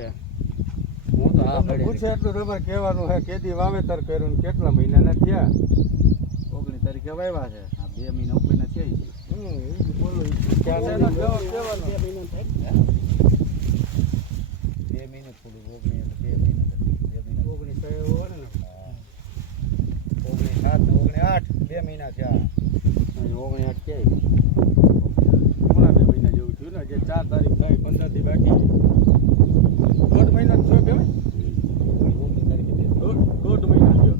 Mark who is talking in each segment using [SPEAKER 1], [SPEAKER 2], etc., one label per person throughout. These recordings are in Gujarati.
[SPEAKER 1] છે. હું તો હા પડી
[SPEAKER 2] પૂછે એટલું રબર કહેવાનું છે કેદી વાવેતર કર્યું ને કેટલા મહિનાના થયા?
[SPEAKER 1] ઓગણીસ તારીખે વાવ્યા છે. આ બે મહિના છે.
[SPEAKER 2] હમ, ઈ જ બોલો.
[SPEAKER 1] બે મહિને થોડું ઓગણીસ બે મહિને બે મહિના
[SPEAKER 2] ઓગણીસ હોય ને?
[SPEAKER 1] ઓગણીસ સાત ઓગણીસ આઠ બે મહિના થયા. ઓગણીસ આઠ ક્યાંય?
[SPEAKER 2] બે મહિના જેવું થયું ને જે ચાર તારીખ થાય પંદરથી બાકી દોઢ મહિનો જ થયો કેવાય
[SPEAKER 1] ઓગણીસ તારીખે બે.
[SPEAKER 2] દોઢ દોઢ મહિનો થયો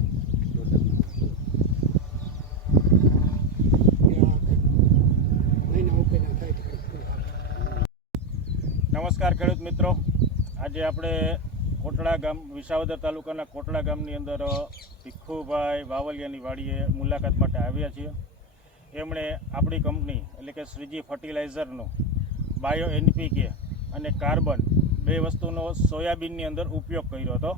[SPEAKER 3] નમસ્કાર ખેડૂત મિત્રો. આજે આપણે કોટડા ગામ, વિસાવદર તાલુકાના કોટડા ગામની અંદર ભીખુભાઈ વાવલિયાની વાડીએ મુલાકાત માટે આવ્યા છીએ. એમણે આપણી કંપની, એટલે કે શ્રીજી ફર્ટિલાઇઝરનો બાયો એનપીકે અને કાર્બન બે વસ્તુનો સોયાબીનની અંદર ઉપયોગ કર્યો હતો.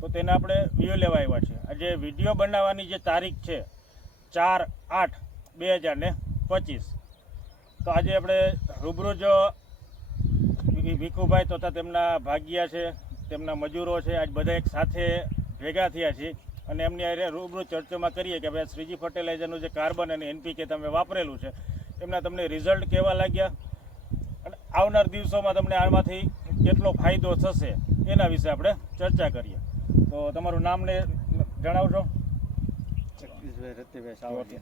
[SPEAKER 3] તો તેને આપણે વ્યૂ લેવા આવ્યા છે આજે વીડિયો બનાવવાની જે તારીખ છે, ચાર આઠ બે હજાર પચીસ. તો આજે આપણે રૂબરૂ જ ભી- ભીખુભાઈ તથા તેમના ભાગ્યા છે તેમના મજૂરો છે આજ બધા એક સાથે ભેગા થયા છે અને એમની હારે રૂબરૂ ચર્ચામાં કરીએ કે ભાઈ શ્રીજી ફર્ટિલાઇઝરનું જે કાર્બન અને એનપીકે તમે વાપરેલું છે એમના તમને રિઝલ્ટ કેવા લાગ્યા? અને આવનાર દિવસોમાં તમને આમાંથી કેટલો ફાયદો થશે એના વિશે આપણે ચર્ચા કરીએ. તો તમારું નામને જણાવશો?
[SPEAKER 1] જગદીશભાઈ રતિભાઈ સાવલિયા.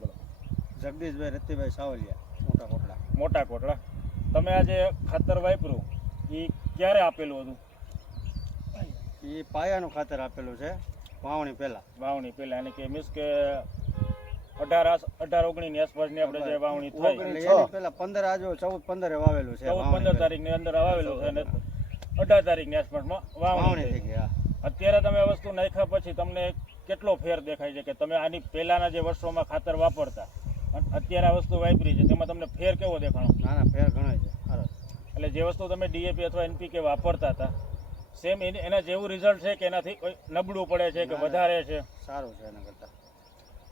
[SPEAKER 1] જગદીશભાઈ રતિભાઈ સાવલિયા મોટા કોટડા.
[SPEAKER 3] મોટા કોટડા. તમે આજે ખાતર વાપર્યું. એ ક્યારે આપેલું હતું?
[SPEAKER 1] એ પાયાનું ખાતર આપેલું છે વાવણી પહેલા.
[SPEAKER 3] વાવણી પહેલા એટલે કે મીન્સ કે અઢાર અઢાર ઓગણીની આસપાસની આપણે જે વાવણી થઈ
[SPEAKER 1] પહેલા પંદર આજુ ચૌદ પંદરે વાવેલું છે
[SPEAKER 3] ચૌદ પંદર. તારીખની અંદર આવેલું છે અને અઢાર તારીખની આસપાસમાં વાવણી
[SPEAKER 1] વાવણી થઈ ગયા હા.
[SPEAKER 3] અત્યારે તમે વસ્તુ નાખ્યા પછી તમને કેટલો ફેર દેખાય છે કે તમે આની પહેલાના જે વર્ષોમાં ખાતર વાપરતા અને અત્યારે આ વસ્તુ વાપરી છે તેમાં તમને ફેર કેવો દેખાણો?
[SPEAKER 1] ના ના ફેર ઘણો છે.
[SPEAKER 3] એટલે જે વસ્તુ તમે ડીએપી અથવા એનપીકે વાપરતા હતા સેમ એના જેવું રિઝલ્ટ છે કે એનાથી કોઈ નબળું પડે છે કે. વધારે છે?
[SPEAKER 1] સારું છે એના કરતા.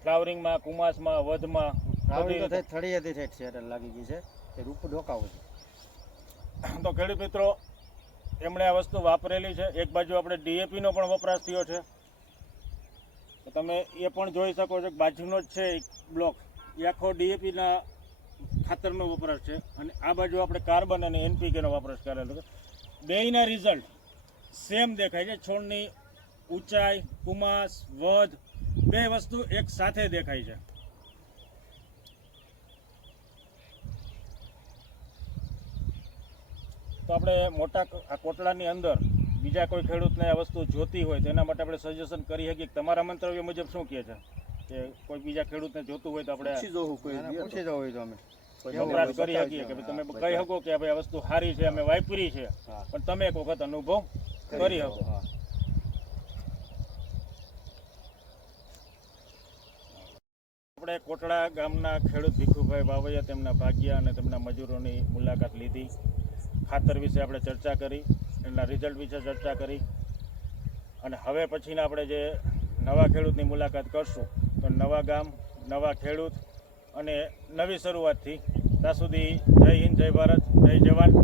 [SPEAKER 3] ફ્લાવરિંગમાં કુમાસમાં વધમાં
[SPEAKER 1] ફ્લાવરિંગ તો થઈ થળીએથી થઈ છે એટલે લાગી ગઈ છે એ રૂપ ઢોકાવું છે.
[SPEAKER 3] તો ખેડૂત મિત્રો એમણે આ વસ્તુ વાપરેલી છે. એક બાજુ આપણે ડીએપીનો પણ વપરાશ થયો છે. તમે એ પણ જોઈ શકો છો કે બાજુનો જ છે એક બ્લોક એ આખો ડીએપીના ખાતરનો વપરાશ છે. અને આ બાજુ આપણે કાર્બન અને એનપીકેનો વપરાશ કરેલો છે. બેયના રિઝલ્ટ સેમ દેખાય છે. છોડની ઊંચાઈ, કુમાસ, વધ બે વસ્તુ એક સાથે દેખાય છે. તો આપણે મોટા આ કોટલાની અંદર બીજા કોઈ ખેડૂતને આ વસ્તુ જોતી હોય તો એના માટે આપણે સજેશન કરી શકીએ. તમારા મંતવ્ય મુજબ શું કહે છે? કે કોઈ બીજા ખેડૂતને જોતું હોય તો આપણે
[SPEAKER 1] પૂછી જવું હોય તો અમે.
[SPEAKER 3] વપરાશ કરી શકીએ કે તમે કહી શકો કે ભાઈ આ વસ્તુ સારી છે અમે વાપરી છે. પણ તમે એક વખત અનુભવ કરી શકો આપણે કોટડા ગામના ખેડૂત ભીખુભાઈ બાવૈયા તેમના ભાગ્યા અને તેમના મજૂરોની મુલાકાત લીધી. ખાતર વિશે આપણે ચર્ચા કરી એમના રિઝલ્ટ વિશે ચર્ચા કરી. અને હવે પછીના આપણે જે નવા ખેડૂતની મુલાકાત કરશું તો નવા ગામ, નવા ખેડૂત અને નવી શરૂઆતથી. ત્યાં સુધી જય હિન્દ, જય ભારત, જય જવાન.